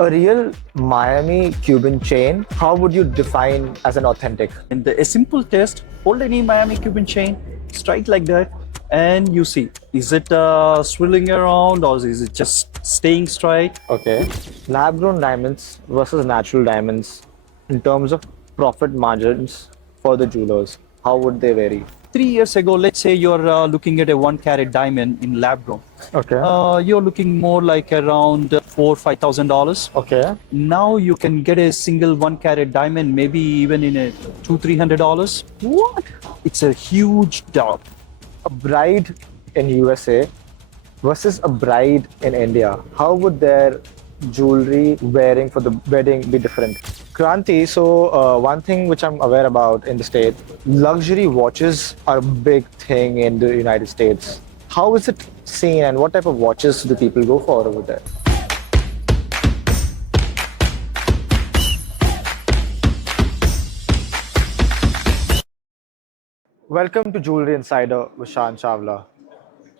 A real Miami Cuban chain, how would you define as an authentic? And a simple test, hold any Miami Cuban chain, strike like that, and you see, is it swirling around or is it just staying straight? Okay. Lab grown diamonds versus natural diamonds in terms of profit margins for the jewelers, how would they vary? 3 years ago, let's say you're looking at a 1 carat diamond in lab grown. Okay. You're looking more like around $4,000-$5,000. Okay. Now you can get a single 1 carat diamond, maybe even in a $200-$300. What? It's a huge drop. A bride in USA versus a bride in India, how would their jewelry wearing for the wedding be different? Kranti, so one thing which I'm aware about in the state, luxury watches are a big thing in the United States. How is it seen and what type of watches do people go for over there? Welcome to Jewellery Insider with Shaan Chawla.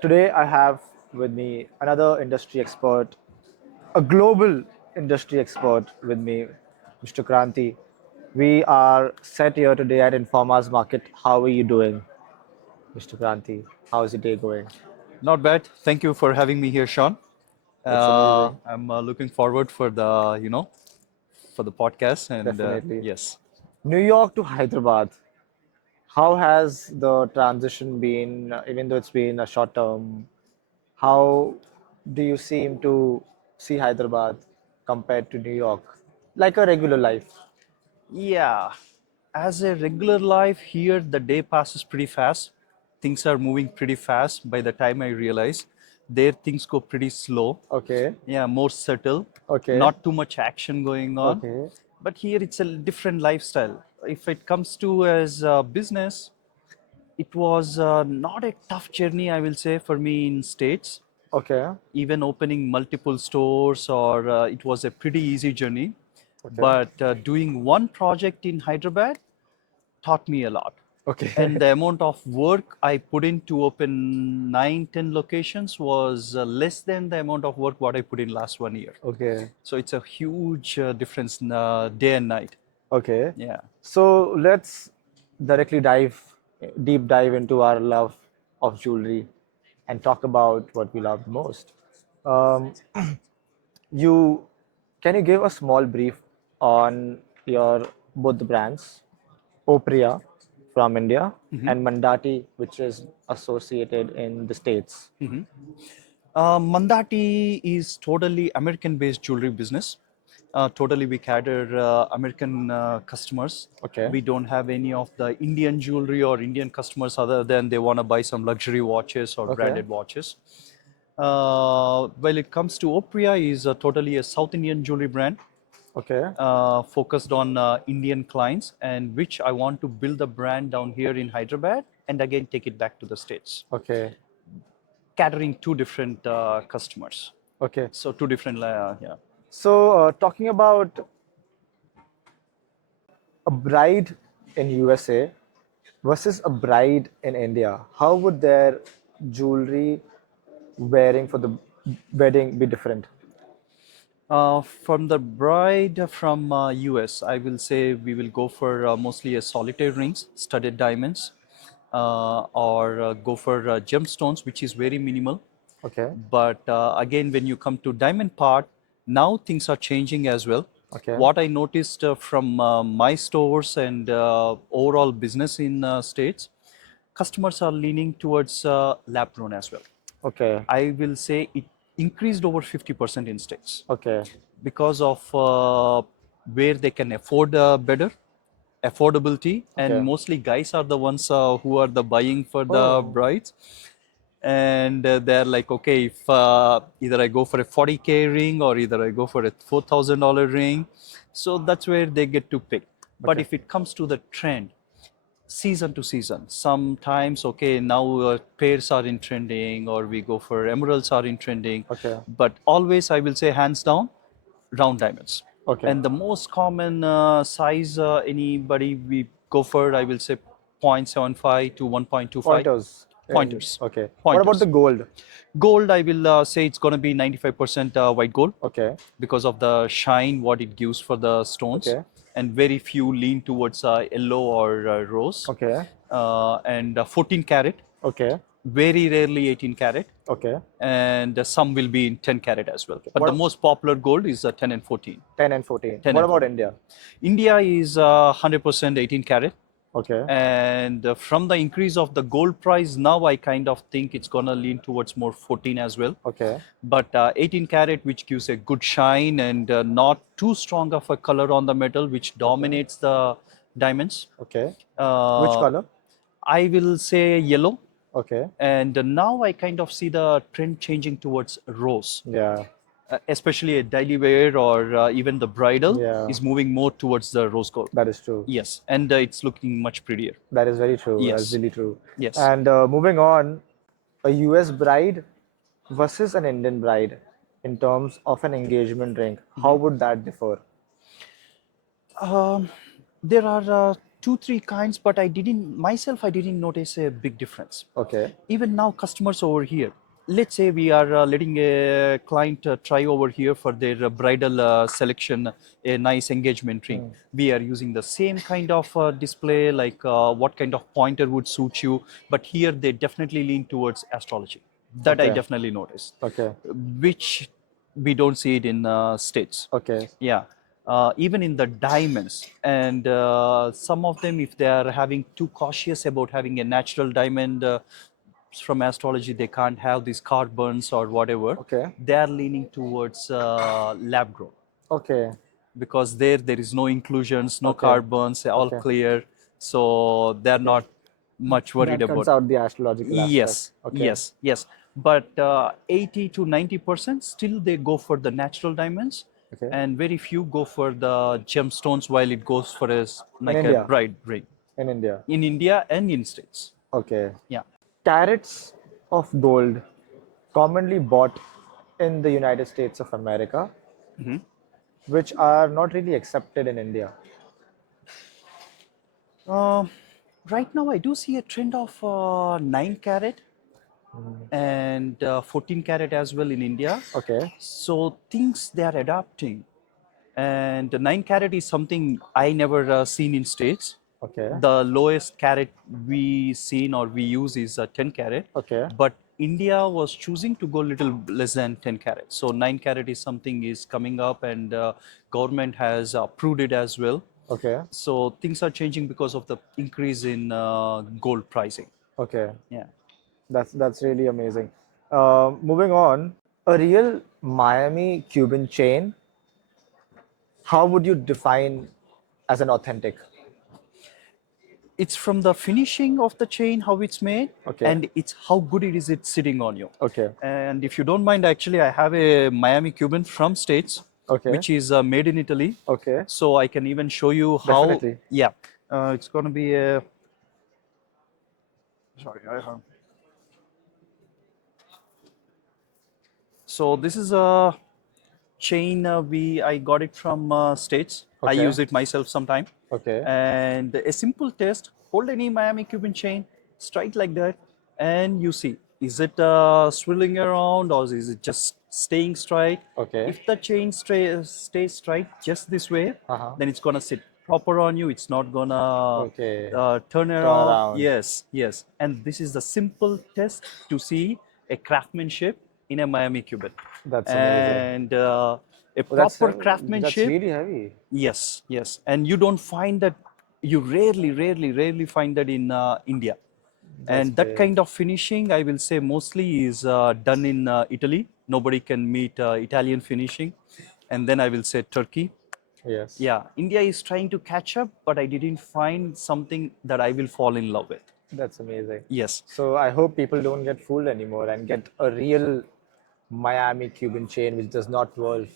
Today I have with me another industry expert, a global industry expert with me, Mr. Kranti. We are set here today at Informa's Market. How are you doing, Mr. Kranti? How is your day going? Not bad. Thank you for having me here, Sean. It's amazing, I'm looking forward for the podcast, and definitely. yes. New York to Hyderabad. How has the transition been, even though it's been a short term? How do you seem to see Hyderabad compared to New York? Like a regular life. Yeah, as a regular life here, the day passes pretty fast. Things are moving pretty fast. By the time I realize, there things go pretty slow. Okay, Yeah, more subtle, okay, not too much action going on. okay, But here it's a different lifestyle. If it comes to as a business, it was not a tough journey, I will say, for me in States. okay, Even opening multiple stores, or it was a pretty easy journey. okay, But doing one project in Hyderabad taught me a lot. And okay, the amount of work I put in to open 9, 10 locations was less than the amount of work what I put in last 1 year. okay, So it's a huge difference day and night. okay. Yeah. So let's directly deep dive into our love of jewelry and talk about what we love most. Um, you can you give a small brief on your both the brands, Opria from India and Mandati, which is associated in the States. Mandati is totally American-based jewelry business. Totally, we cater American customers. Okay. We don't have any of the Indian jewelry or Indian customers other than they want to buy some luxury watches or Okay. branded watches. Well, it comes to Opria, is totally a South Indian jewelry brand Okay. focused on Indian clients, and which I want to build the brand down here in Hyderabad and again take it back to the States, Okay. catering two different customers. Okay. So two different, yeah. So talking about a bride in USA versus a bride in India, how would their jewelry wearing for the wedding be different? From the bride from US, I will say we will go for mostly a solitaire rings, studded diamonds, or go for gemstones, which is very minimal. Okay. But again, when you come to diamond part, now things are changing as well. Okay. What I noticed from my stores and overall business in States, customers are leaning towards lab grown as well. Okay. I will say it increased over 50% in States Okay. because of where they can afford better affordability, and Okay. mostly guys are the ones who are the buying for the Oh. brides, and they're like, okay, if either I go for a 40K ring or either I go for a $4,000 ring, so that's where they get to pick. But Okay. if it comes to the trend, season to season, sometimes, okay, now pairs are in trending, or we go for emeralds are in trending, Okay. but always I will say hands down round diamonds. Okay. And the most common size anybody we go for, I will say 0.75 to 1.25. Pointers. Pointers. Okay. What about Pointers. the gold? Gold, I will say it's going to be 95% white gold Okay. because of the shine what it gives for the stones, Okay. and very few lean towards yellow or rose. Okay. And 14 carat, Okay. very rarely 18 carat, Okay. and some will be in 10 carat as well. But the What most popular gold is 10 and 14. 10 and 14. 10 What and about 14. India? India is 100% 18 carat. Okay. And from the increase of the gold price, now I kind of think it's going to lean towards more 14 as well. Okay. But 18 carat, which gives a good shine and not too strong of a color on the metal, which dominates the diamonds. Okay. Which Uh, color? I will say yellow. Okay. And now I kind of see the trend changing towards rose, Yeah. especially a daily wear or even the bridal Yeah. is moving more towards the rose gold. That is true. Yes, and it's looking much prettier. That is very true. That's Yes, really true. yes. And moving on, a US bride versus an Indian bride in terms of an engagement ring, how would that differ? Um, there are two, three kinds, but I didn't notice a big difference. Okay. Even now, customers over here, let's say we are letting a client try over here for their bridal selection, a nice engagement ring. We are using the same kind of display, like what kind of pointer would suit you. But here, they definitely lean towards astrology. That I Okay. definitely noticed, Okay. which we don't see it in States. Okay. Yeah, even in the diamonds, and some of them, if they are having too cautious about having a natural diamond from astrology, they can't have these carbons or whatever. Okay. They are leaning towards lab grown Okay. because there is no inclusions, no Okay. carbons, all Okay. clear, so they're Okay. not much worried That cuts about. out the astrological aspect. Yes, Okay. yes, yes. But 80 to 90% still they go for the natural diamonds, Okay. and very few go for the gemstones while it goes for In like a India. bride ring In India. in India and in States. Okay. Yeah. Carats of gold commonly bought in the United States of America, which are not really accepted in India. Uh, right now, I do see a trend of 9 carat and 14 carat as well in India. Okay. So things they are adapting, and the 9 carat is something I never seen in States. Okay. The lowest carat we seen or we use is 10 carat, Okay. but India was choosing to go little less than 10 carat. So 9 carat is something is coming up, and government has approved it as well. Okay. So things are changing because of the increase in gold pricing. Okay. Yeah. That's really amazing. Moving on, a real Miami Cuban chain, how would you define as an authentic? It's from the finishing of the chain, how it's made, Okay. and it's how good it is it's sitting on you. Okay. And if you don't mind, actually, I have a Miami Cuban from States, Okay. which is made in Italy. Okay. So I can even show you how. Definitely. Yeah, it's going to be a. Sorry, I have. So this is a chain I got it from States. I Okay. use it myself sometime. Okay. And a simple test: hold any Miami Cuban chain, strike like that, and you see, is it swirling around or is it just staying straight? Okay. If the chain stays straight just this way, Uh-huh. then it's gonna sit proper on you. It's not gonna Okay. turn Turn around. around. Yes, yes. And this is the simple test to see a craftsmanship in a Miami Cuban. That's amazing. And a Oh, proper that's craftsmanship. really heavy. Yes, yes. And you don't find that, you rarely find that in India. That's And that great. kind of finishing, I will say, mostly is done in Italy. Nobody can meet Italian finishing. And then I will say Turkey. Yes. Yeah, India is trying to catch up, but I didn't find something that I will fall in love with. That's amazing. Yes, So I hope people don't get fooled anymore and get a real Miami Cuban chain which does not whirl.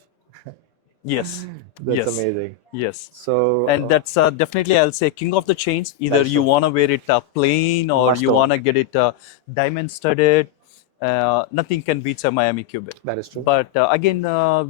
yes, That's yes, amazing. yes. So And that's definitely, I'll say, king of the chains. Either that's you true. want to wear it plain or Must you own. want to get it diamond studded. Nothing can beat a Miami Cuban. That is true. But again,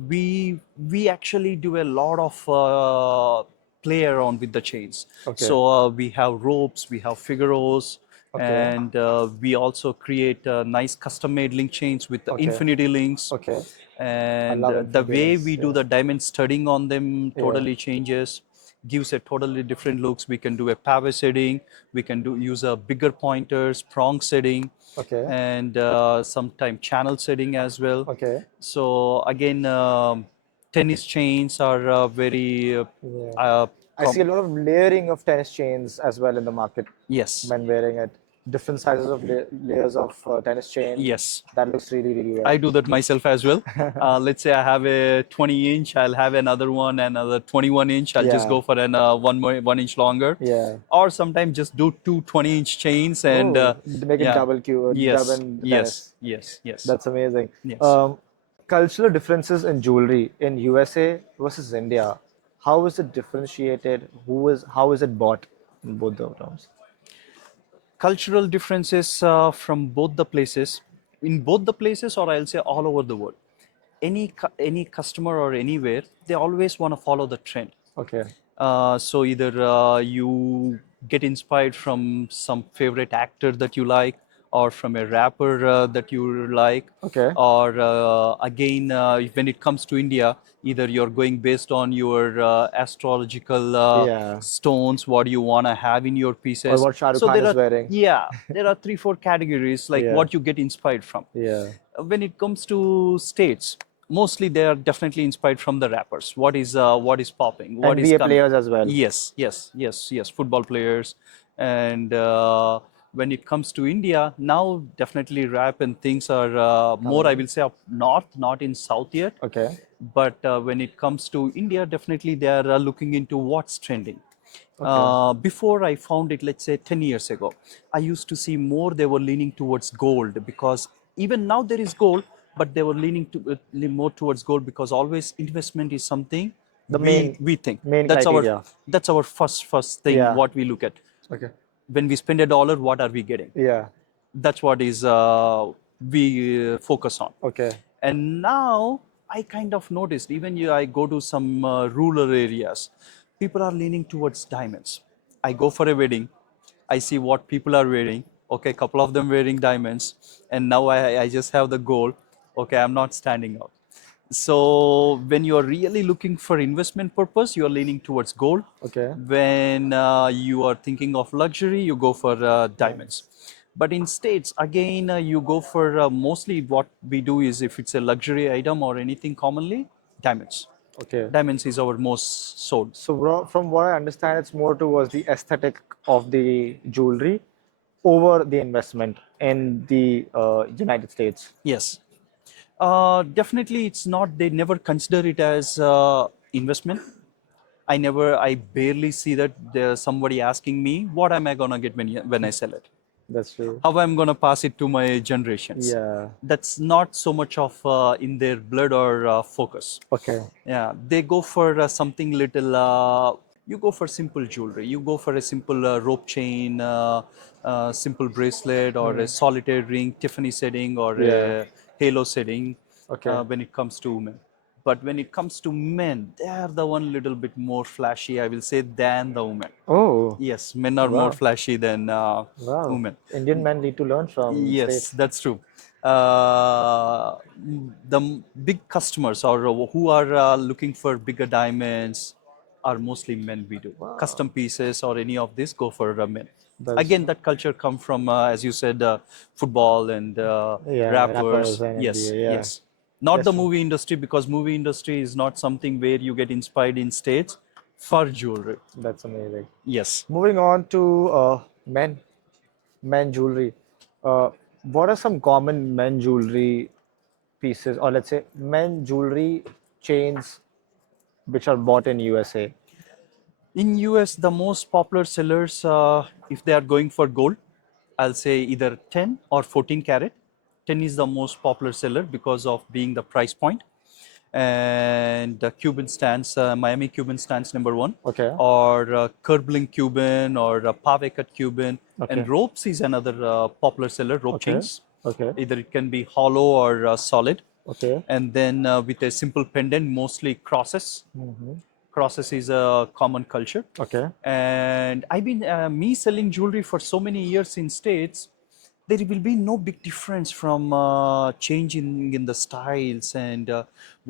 we actually do a lot of play around with the chains. Okay. So we have ropes, we have figuros, Okay. And we also create nice custom-made link chains with the Okay. infinity links. Okay. I And love the infinity way links. we do Yeah. the diamond studying on them Yeah. totally changes, gives a totally different looks. We can do a pavé setting, we can do use a bigger pointers, prong setting, Okay. and sometime channel setting as well. Okay. So again, tennis chains are very Yeah. uh, I see a lot of layering of tennis chains as well in the market. yes, Men wearing it, different sizes of layers of tennis chain. yes. That looks really, really I well. do that myself as well. Let's say I have a 20 inch, I'll have another one, another 21 inch. I'll just Yeah. go for an 1 inch longer. Yeah. Or sometimes just do two 20-inch chains and Oh, make it yeah. double Q, Yes, double yes, tennis. yes, yes, That's amazing. yes. Um, Cultural differences in jewelry in USA versus India. How is it differentiated? How is it bought in both the terms? Cultural differences from both the places, in both the places, or I'll say all over the world. Any customer or anywhere, they always want to follow the trend. Okay. So either you get inspired from some favorite actor that you like, or from a rapper that you like, Okay. or again, when it comes to India, either you're going based on your astrological Yeah. stones, what you want to have in your Or pieces. what Shah Rukh So Khan there is are, wearing. yeah, there are three, four categories like Yeah. what you get inspired from. Yeah. When it comes to states, mostly they are definitely inspired from the rappers. What is popping, what is NBA coming. players as well. Yes, yes, yes, yes, football players. And when it comes to India, now definitely rap and things are more, I Coming. will say, up north, not in south yet. Okay. But when it comes to India, definitely they are looking into what's trending. Okay. Before I found it, let's say 10 years ago, I used to see more they were leaning towards gold, because even now there is gold, but they were leaning to more towards gold, because always investment is something The we think. main That's criteria. our first thing Yeah. what we look at. Okay. When we spend a dollar, what are we getting? Yeah. That's what is we focus on. Okay. And now I kind of noticed, even I go to some rural areas, people are leaning towards diamonds. I go for a wedding, I see what people are wearing. Okay, a couple of them wearing diamonds, and now I just have the gold. Okay, I'm not standing out. So when you are really looking for investment purpose, you are leaning towards gold. Okay. When you are thinking of luxury, you go for diamonds. Diamonds. But in states, again, you go for mostly what we do is, if it's a luxury item or anything commonly, diamonds. Okay. Diamonds is our most sold. So from what I understand, it's more towards the aesthetic of the jewelry over the investment in the United States. Yes. Definitely, it's not. They never consider it as investment. I barely see that there's somebody asking me, what am I gonna get when I sell it? That's true. How I'm gonna pass it to my generations? Yeah. That's not so much of in their blood or focus. Okay. Yeah, they go for something little. You go for simple jewelry. You go for a simple rope chain, simple bracelet, or a solitaire ring, Tiffany setting, or Yeah. a halo setting. Okay. When it comes to women, but when it comes to men, they are the one little bit more flashy, I will say, than the women. Oh, Yes, men are more wow. flashy than Wow. women. Indian men need to learn from Yes, States. that's true. Uh, the big customers, or who are looking for bigger diamonds, are mostly men. We do Wow. custom pieces or any of this, go for men. That's Again, that culture come from, as you said, football and yeah, rappers rappers. and Yes, NBA. Yeah, yes. Not that's the true. movie industry, because movie industry is not something where you get inspired in states for jewelry. That's amazing. Yes. Moving on to men jewelry. Uh, what are some common men jewelry pieces, or let's say men jewelry chains which are bought in USA? In US, the most popular sellers, if they are going for gold, I'll say either 10 or 14 carat. 10 is the most popular seller because of being the price point. And Cuban stands, Miami Cuban stands number one, Okay, or Kerbling Cuban, or Pave cut Cuban. okay, And ropes is another popular seller, rope okay, chains. okay, Either it can be hollow or solid. okay, And then with a simple pendant, mostly crosses. process is a common culture. Okay. And I've been me selling jewelry for so many years in States. There will be no big difference from changing in the styles and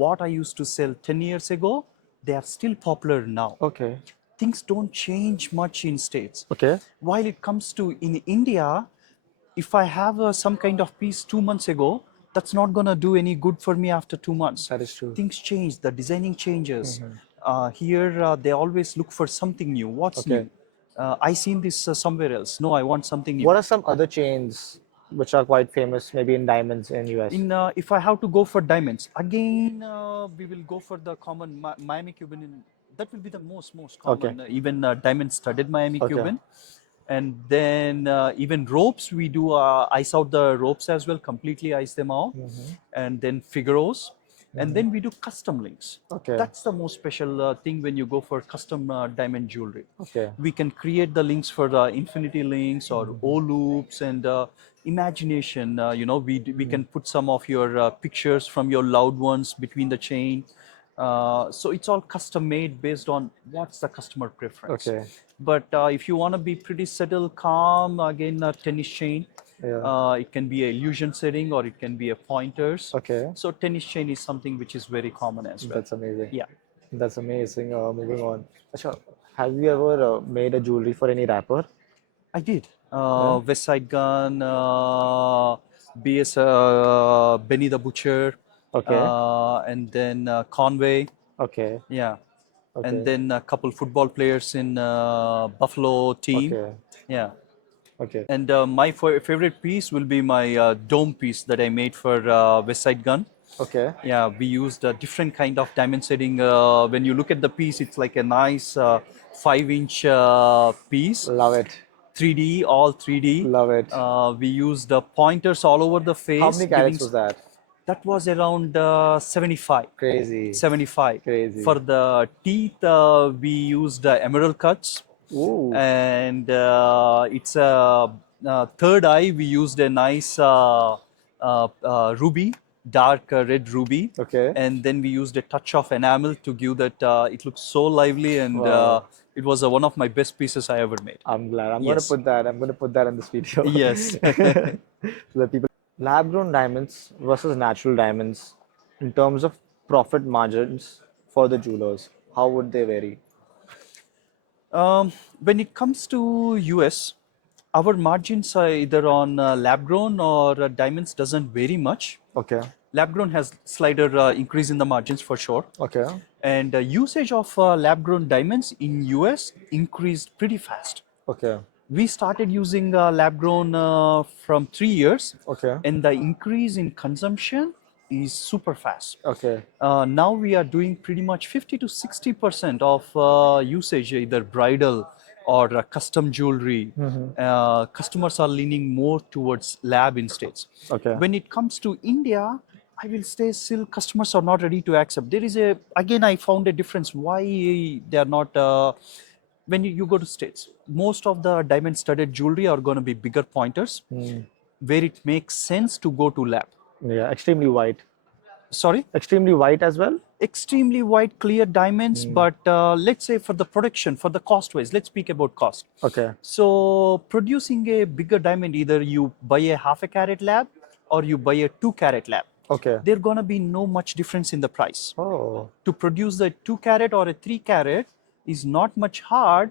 what I used to sell 10 years ago. They are still popular now. Okay. Things don't change much in States. Okay. While it comes to in India, if I have some kind of piece 2 months ago, that's not gonna do any good for me after 2 months. That is true. Things change, the designing changes. Here, they always look for something new. What's Okay. new? I seen this somewhere else. No, I want something new. What are some other chains which are quite famous, maybe in diamonds in US? In if I have to go for diamonds, again we will go for the common Miami Cuban. That will be the most Okay. common. Even diamond studded Miami Okay. Cuban, and then even ropes we do ice out the ropes as well, completely ice them out, and then figuros, and then we do custom links. Okay. That's the most special thing when you go for custom diamond jewelry. Okay. We can create the links for infinity links or O loops and imagination. We can put some of your pictures from your loved ones between the chain. So it's all custom made based on what's the customer preference. Okay. But if you want to be pretty settled, calm, again, a tennis chain. Yeah. It can be a illusion setting or it can be a pointers. Okay. So tennis chain is something which is very common as well. That's amazing. Yeah. That's amazing. Moving on. Acha, have you ever made a jewelry for any rapper? I did. Yeah. West Side Gun, BS, Benny the Butcher, Okay. and then Conway. Okay. Yeah. And Okay. then a couple football players in Buffalo team. Okay. Yeah. Okay. And my favorite piece will be my dome piece that I made for West Side Gun. Okay. Yeah, we used a different kind of diamond setting. When you look at the piece, it's like a nice 5-inch piece. Love it. 3D, all 3D. Love it. We used pointers all over the face. How many carats was that? That was around 75. Crazy. 75. Crazy. For the teeth, we used emerald cuts. Ooh. And it's a third eye. We used a nice ruby, dark red ruby. Okay. And then we used a touch of enamel to give that it looks so lively, and Wow. it was one of my best pieces I ever made. I'm glad. I'm Yes. gonna put that in this video. Yes. So that people lab-grown diamonds versus natural diamonds in terms of profit margins for the jewelers, how would they vary? When it comes to US, our margins are either on lab grown or diamonds doesn't vary much. Okay. Lab grown has slighter increase in the margins for sure. Okay. And usage of lab grown diamonds in US increased pretty fast. Okay. We started using lab grown from 3 years, Okay. and the increase in consumption is super fast. Okay. Now we are doing pretty much 50 to 60% of usage, either bridal or custom jewelry. Customers are leaning more towards lab in states. Okay. When it comes to India, I will say still customers are not ready to accept. There is again, I found a difference why they are not. When you go to states, most of the diamond studded jewelry are going to be bigger pointers, where it makes sense to go to lab. Yeah. Extremely white. Sorry? Extremely white as well? Extremely white, clear diamonds, but let's say for the production, for the cost wise, let's speak about cost. Okay. So, producing a bigger diamond, either you buy a half a carat lab or you buy a 2-carat lab. Okay. There's gonna be no much difference in the price. Oh. To produce the 2-carat or a 3-carat is not much hard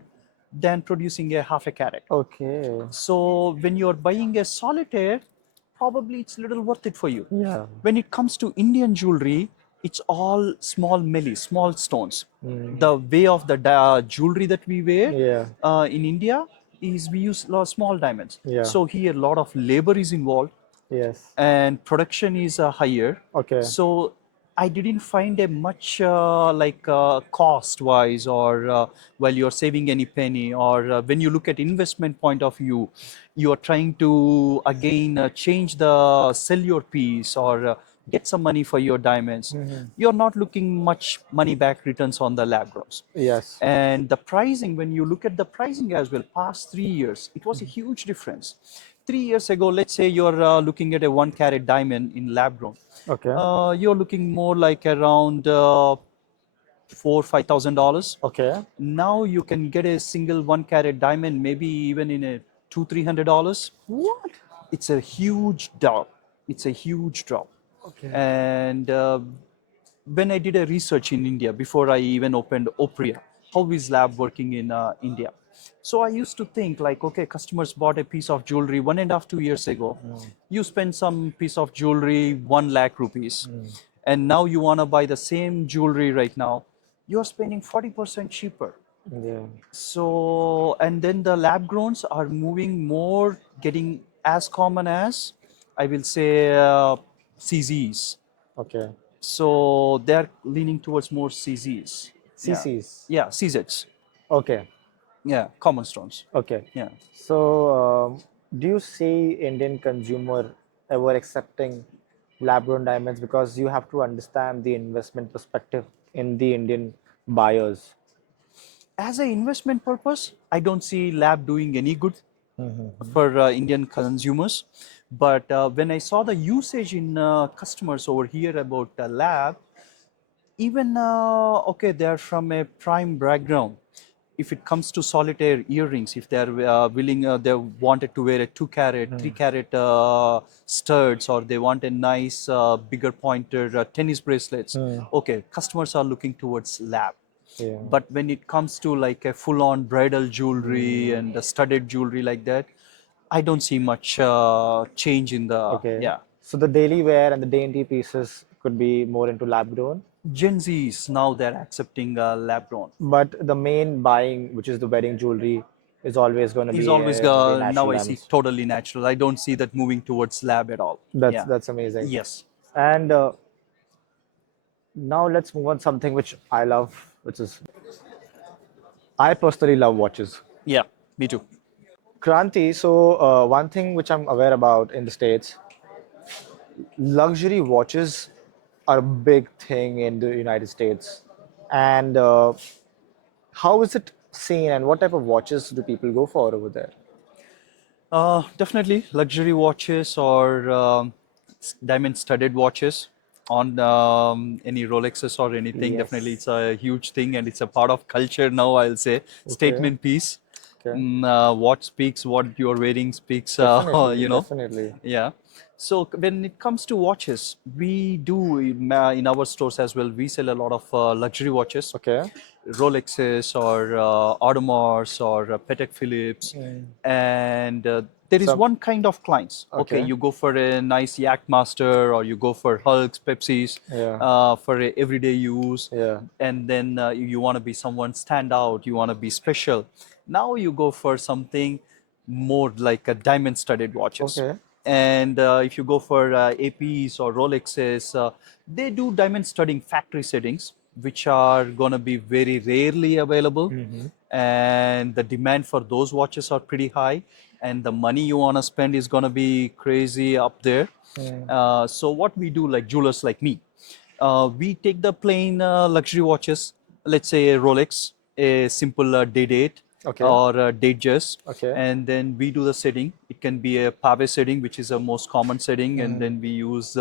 than producing a half a carat. Okay. So, when you're buying a solitaire, probably it's a little worth it for you. Yeah. When it comes to Indian jewelry, it's all small melee, small stones. The way of the jewelry that we wear Yeah. in India is we use a lot of small diamonds. Yeah. So here a lot of labor is involved Yes. and production is higher. Okay. So I didn't find a much cost wise or while you're saving any penny or when you look at investment point of view, you are trying to again change the sell your piece or get some money for your diamonds. You're not looking much money back returns on the lab grows. Yes. And the pricing, when you look at the pricing as well, past 3 years, it was a huge difference. 3 years ago, let's say you're looking at a 1-carat diamond in lab grown. Okay. You're looking more like around $5,000. Okay. Now you can get a single 1 carat diamond, maybe even in a $200-300. What? It's a huge drop. It's a huge drop. Okay. And when I did a research in India before I even opened Opria, how is lab working in India? So I used to think like, okay, customers bought a piece of jewelry 1.5-2 years ago. You spend some piece of jewelry 1 lakh rupees, and now you want to buy the same jewelry right now. You're spending 40% cheaper. Yeah. So, and then the lab growns are moving more, getting as common as, I will say, CZs. Okay. So they're leaning towards more CZs. Yeah. CCs. Yeah, CZs. Okay. Yeah, common stones. Okay. Yeah. So, do you see Indian consumer ever accepting lab-grown diamonds, because you have to understand the investment perspective in the Indian buyers? As an investment purpose, I don't see lab doing any good for Indian consumers. But when I saw the usage in customers over here about lab, even okay, they're from a prime background. If it comes to solitaire earrings, if they're willing, they wanted to wear a 2 carat, 3 carat studs, or they want a nice bigger pointer tennis bracelets, okay, customers are looking towards lab. Yeah. But when it comes to like a full-on bridal jewelry and a studded jewelry like that, I don't see much change in the, Okay. yeah. So the daily wear and the dainty pieces could be more into lab-grown, Gen Zs now they're accepting lab grown. but the main buying, which is the wedding jewelry, is always going to Is be always very now natural I see diamonds. totally natural. I don't see that moving towards lab at all. Yeah. That's amazing. Yes. And now let's move on something which I love, which is, I personally love watches. Yeah. Me too. Kranti, so one thing which I'm aware about in the States, luxury watches are a big thing in the United States. And how is it seen, and what type of watches do people go for over there? Definitely luxury watches or diamond studded watches on any Rolexes or anything. Definitely, Yes. it's a huge thing and it's a part of culture now. I'll say Okay. statement piece. Okay. What speaks, what you're wearing speaks. Definitely. You know. Definitely. Yeah. So when it comes to watches, we do in our stores as well. We sell a lot of luxury watches, Okay. Rolexes or Audemars or Patek Philips, and there is So, one kind of clients. Okay, okay. you go for a nice Yachtmaster or you go for Hulks, Pepsis Yeah. for a everyday use, Yeah. and then you want to be someone stand out. You want to be special. Now you go for something more like a diamond studded watches. Okay. And if you go for APs or Rolexes, they do diamond studding factory settings, which are going to be very rarely available. And the demand for those watches are pretty high. And the money you want to spend is going to be crazy up there. So what we do, like jewelers like me, we take the plain luxury watches, let's say a Rolex, a simple day date Okay. or a Datejust, Okay. and then we do the setting. It can be a pave setting, which is a most common setting, and then we use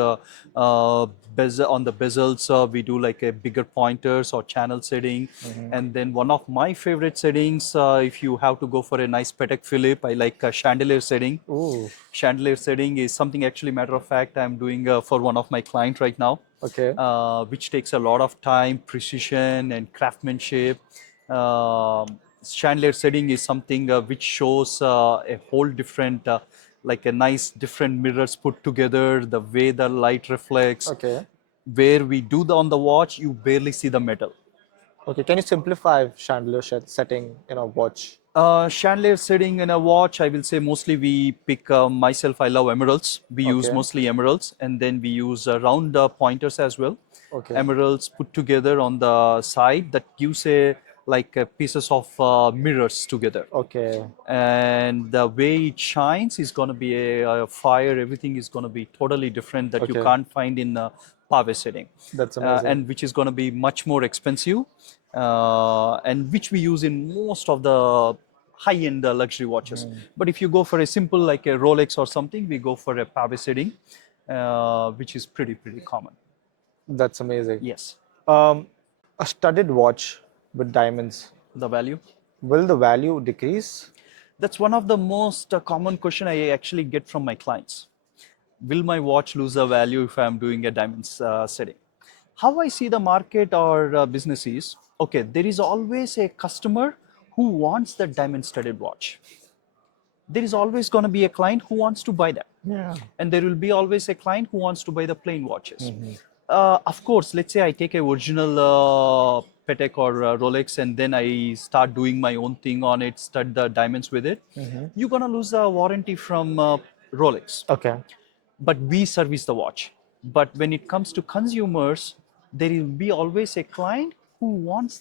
bezel on the bezels. We do like a bigger pointers or channel setting, and then one of my favorite settings, if you have to go for a nice Patek Philippe, I like a chandelier setting. Ooh. Chandelier setting is something, actually, matter of fact, I'm doing for one of my clients right now, Okay. which takes a lot of time, precision, and craftsmanship. Chandelier setting is something which shows a whole different, like a nice different mirrors put together, the way the light reflects. Okay. Where we do the on the watch, you barely see the metal. Okay. Can you simplify chandelier setting in a watch? Chandelier setting in a watch, I will say mostly we pick myself. I love emeralds. We use Okay. mostly emeralds, and then we use round pointers as well. Okay. Emeralds put together on the side that gives a like pieces of mirrors together, Okay. and the way it shines is going to be a fire. Everything is going to be totally different that you Okay. can't find in pave setting, That's amazing. and which is going to be much more expensive, and which we use in most of the high-end luxury watches. But if you go for a simple like a Rolex or something, we go for a pave setting, which is pretty common. That's amazing. Yes. Um, A studded watch with diamonds, The value. will the value decrease? That's one of the most common question I actually get from my clients. Will my watch lose a value if I'm doing a diamonds setting? How I see the market or business is, okay, there is always a customer who wants that diamond studded watch. There is always going to be a client who wants to buy that. Yeah. And there will be always a client who wants to buy the plain watches. Of course, let's say I take a original Patek or Rolex and then I start doing my own thing on it, stud the diamonds with it. You're going to lose the warranty from Rolex, Okay. but we service the watch. But when it comes to consumers, there will be always a client who wants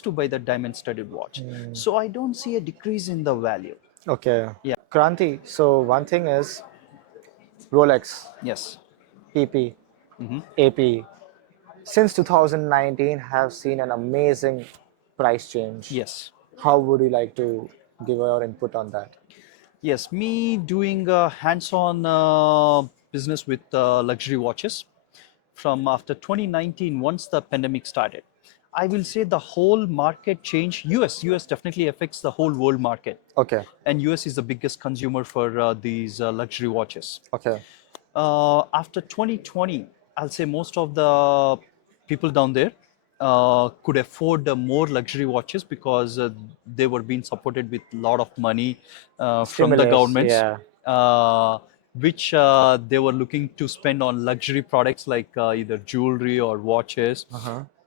to buy the diamond studded watch. So I don't see a decrease in the value. Okay. Yeah. Kranti, so one thing is Rolex, Yes. PP, AP, since 2019 have seen an amazing price change. Yes. How would you like to give your input on that? Yes, me doing hands-on business with luxury watches from after 2019, once the pandemic started. I will say the whole market change. US definitely affects the whole world market, Okay. and US is the biggest consumer for these luxury watches. Okay. After 2020, I'll say most of the people down there could afford more luxury watches because they were being supported with a lot of money from the Stimulus, governments, yeah. which they were looking to spend on luxury products like either jewelry or watches.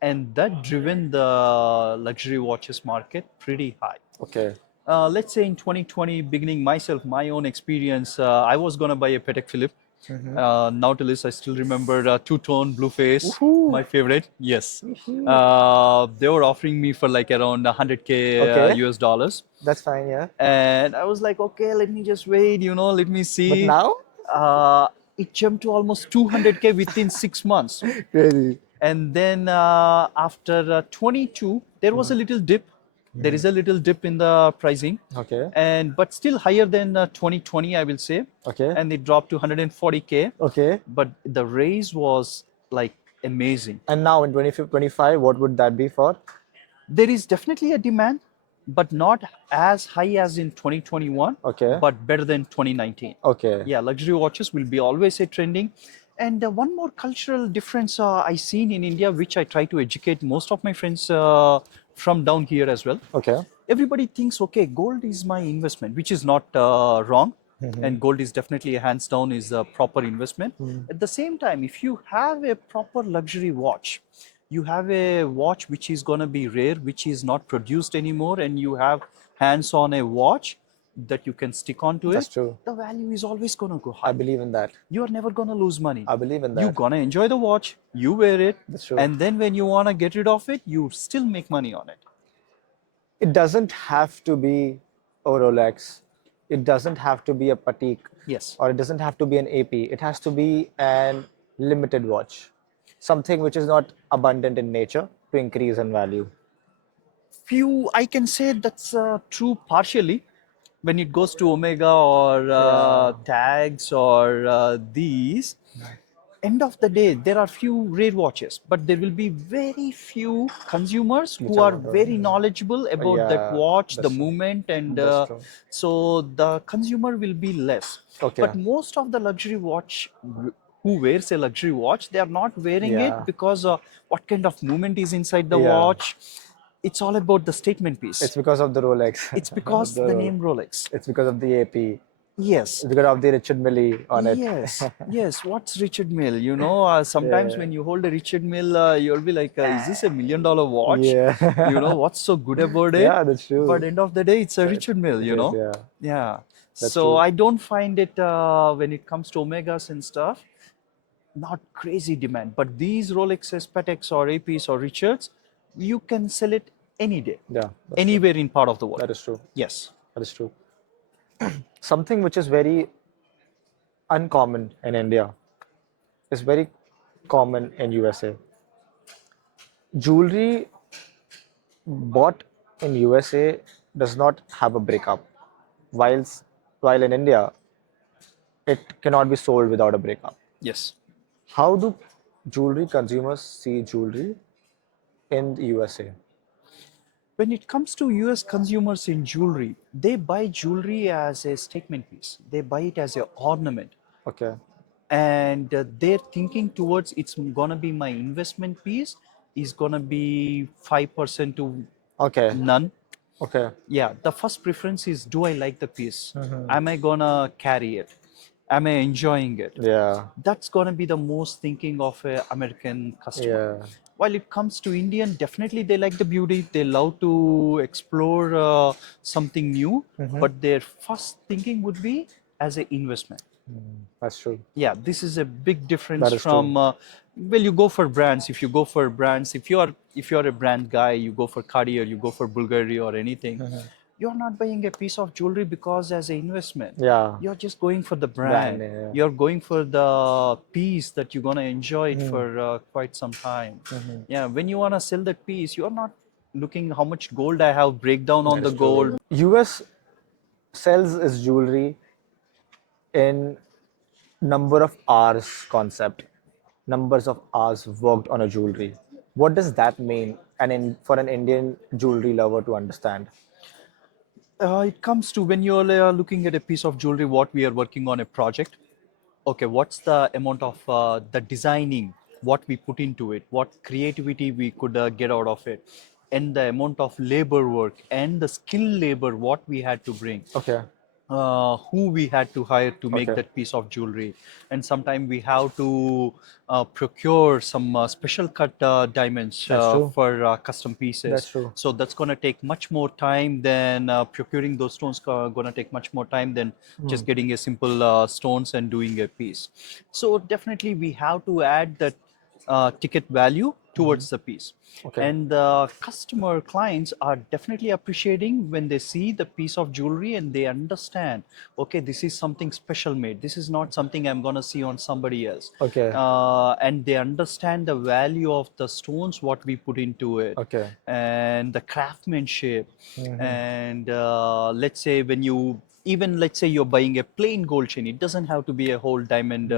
And that driven the luxury watches market pretty high. Okay. Let's say in 2020, beginning myself, my own experience, I was gonna buy a Patek Philippe. Nautilus, I still remember two-tone blue face, Woohoo. my favorite. Yes, they were offering me for like around 100K Okay. US dollars, That's fine, yeah. and I was like, okay, let me just wait. Let me But see. now? Uh, it jumped to almost 200K within 6 months. Crazy. And then after 22, there was a little dip. There is a little dip in the pricing, Okay. and but still higher than 2020, I will say. Okay. And it dropped to 140K. Okay. But the raise was like amazing. And now in 2025, what would that be for? There is definitely a demand, but not as high as in 2021, Okay. but better than 2019. Okay. Yeah, luxury watches will be always a trending. And one more cultural difference I seen in India, which I try to educate most of my friends from down here as well. Okay. Everybody thinks, okay, gold is my investment, which is not wrong. And gold is definitely hands down is a proper investment. At the same time, if you have a proper luxury watch, you have a watch which is going to be rare, which is not produced anymore, and you have hands on a watch that you can stick onto That's it, true. the value is always going to go I high. believe in that. You are never going to lose money. I believe in You're that. going to enjoy the watch, you wear it, That's true. and then when you want to get rid of it, you still make money on it. It doesn't have to be a Rolex. It doesn't have to be a Patek. Yes. Or it doesn't have to be an AP. It has to be an limited watch. Something which is not abundant in nature to increase in value. Few, I can say that's true partially when it goes to Omega or Yeah. tags or these. End of the day, there are few rare watches, but there will be very few consumers Which who I are want to. very knowledgeable about that Yeah, watch, the that's true. movement, and That's true. so the consumer will be less. Okay. But most of the luxury watch who wears a luxury watch, they are not wearing Yeah. it because what kind of movement is inside the Yeah. watch. It's all about the statement piece. It's because of the Rolex. It's because the name Rolex. It's because of the AP. Yes. It's because of the Richard Mille on it. Yes, yes. What's Richard Mille? Sometimes Yeah. when you hold a Richard Mille, you'll be like, "Is this $1 million watch?" Yeah. What's so good about it? Yeah, that's true. But end of the day, it's a Richard Mille. It is, yeah. Yeah. That's So true. I don't find it when it comes to Omegas and stuff, not crazy demand. But these Rolexes, Pateks, or APs, or Richards, you can sell it any day, Yeah. That's anywhere in part of the world. That is true. Yes. That is true. Something which is very uncommon in India is very common in USA. Jewelry bought in USA does not have a breakup, whilst while in India it cannot be sold without a breakup. Yes. How do jewelry consumers see jewelry? in the USA? When it comes to US consumers in jewelry, they buy jewelry as a statement piece. They buy it as an ornament. Okay. And they're thinking towards it's gonna be my investment piece is gonna be 5% to Okay. none. Okay. Yeah, the first preference is, do I like the piece? Am I gonna carry it? Am I enjoying it? Yeah. That's gonna be the most thinking of a American customer. Yeah. While it comes to Indian, definitely they like the beauty. They love to explore something new, but their first thinking would be as an investment. That's true. Yeah, this is a big difference That is true. from well, you go for brands. If you go for brands, if you are a brand guy, you go for Cartier, you go for Bulgari or anything. You're not buying a piece of jewelry because as an investment. Yeah. You're just going for the Brand. brand. Yeah. You're going for the piece that you're gonna enjoy it for quite some time. Yeah, when you wanna sell that piece, you're not looking how much gold I have, breakdown on That the is true. gold. US sells its jewelry in number of hours concept, numbers of hours worked on a jewelry. What does that mean? And for an Indian jewelry lover to understand. It comes to when you're looking at a piece of jewelry, what we are working on a project. Okay, what's the amount of the designing, what we put into it, what creativity we could get out of it, and the amount of labor work and the skill labor what we had to bring, Okay. who we had to hire to make Okay. that piece of jewelry. And sometimes we have to procure some special cut diamonds That's true. for custom pieces. That's true. So that's going to take much more time than procuring those stones, going to take much more time than just getting a simple stones and doing a piece. So definitely we have to add that ticket value towards the piece. Okay. And the customer clients are definitely appreciating when they see the piece of jewelry and they understand, okay, this is something special made. This is not something I'm going to see on somebody else. Okay. And they understand the value of the stones, what we put into it, Okay. and the craftsmanship. And let's say when you even let's say you're buying a plain gold chain, it doesn't have to be a whole diamond.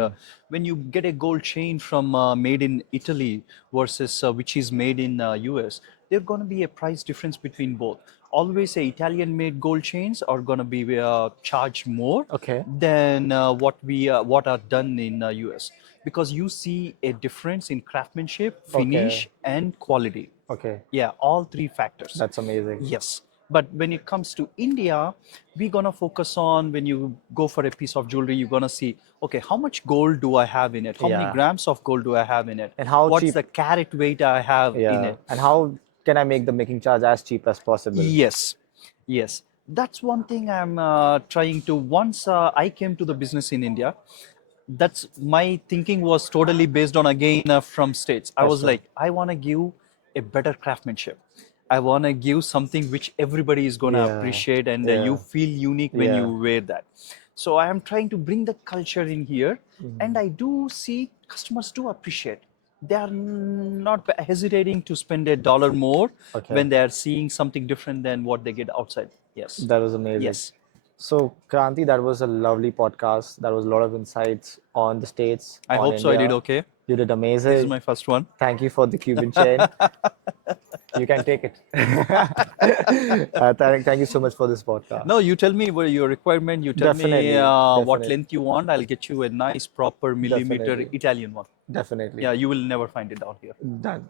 When you get a gold chain from made in Italy versus which is made in US, there's going to be a price difference between both. Always a Italian made gold chains are going to be charged more Okay. than what are done in US, because you see a difference in craftsmanship, Okay. finish, and quality. Okay. Yeah, all three factors. That's amazing. Yes. But when it comes to India, we're gonna focus on when you go for a piece of jewelry, you're gonna see, okay, how much gold do I have in it? How many Yeah. grams of gold do I have in it? And how What's cheap? the carat weight I have in Yeah. it? And how can I make the making charge as cheap as possible? Yes, yes. That's one thing I'm trying to. Once I came to the business in India, that's my thinking was totally based on again from States. I That's was true. like, I want to give a better craftsmanship. I want to give something which everybody is going to Yeah. appreciate and you Yeah. feel unique when you Yeah. wear that. So I am trying to bring the culture in here, and I do see customers do appreciate. They are not hesitating to spend $1 more Okay. when they are seeing something different than what they get outside. Yes. That was amazing. Yes. So, Kranti, that was a lovely podcast. That was a lot of insights on the States, I on hope so. I India. did okay. You did This is amazing. my first one. Thank you for the Cuban chain. You can take it. Thank you so much for this podcast. No, you tell me what your requirement. You tell me Definitely. what Definitely. length you want. I'll get you a nice, proper millimeter Definitely. Italian one. Definitely. Yeah, you will never find it down here. Done.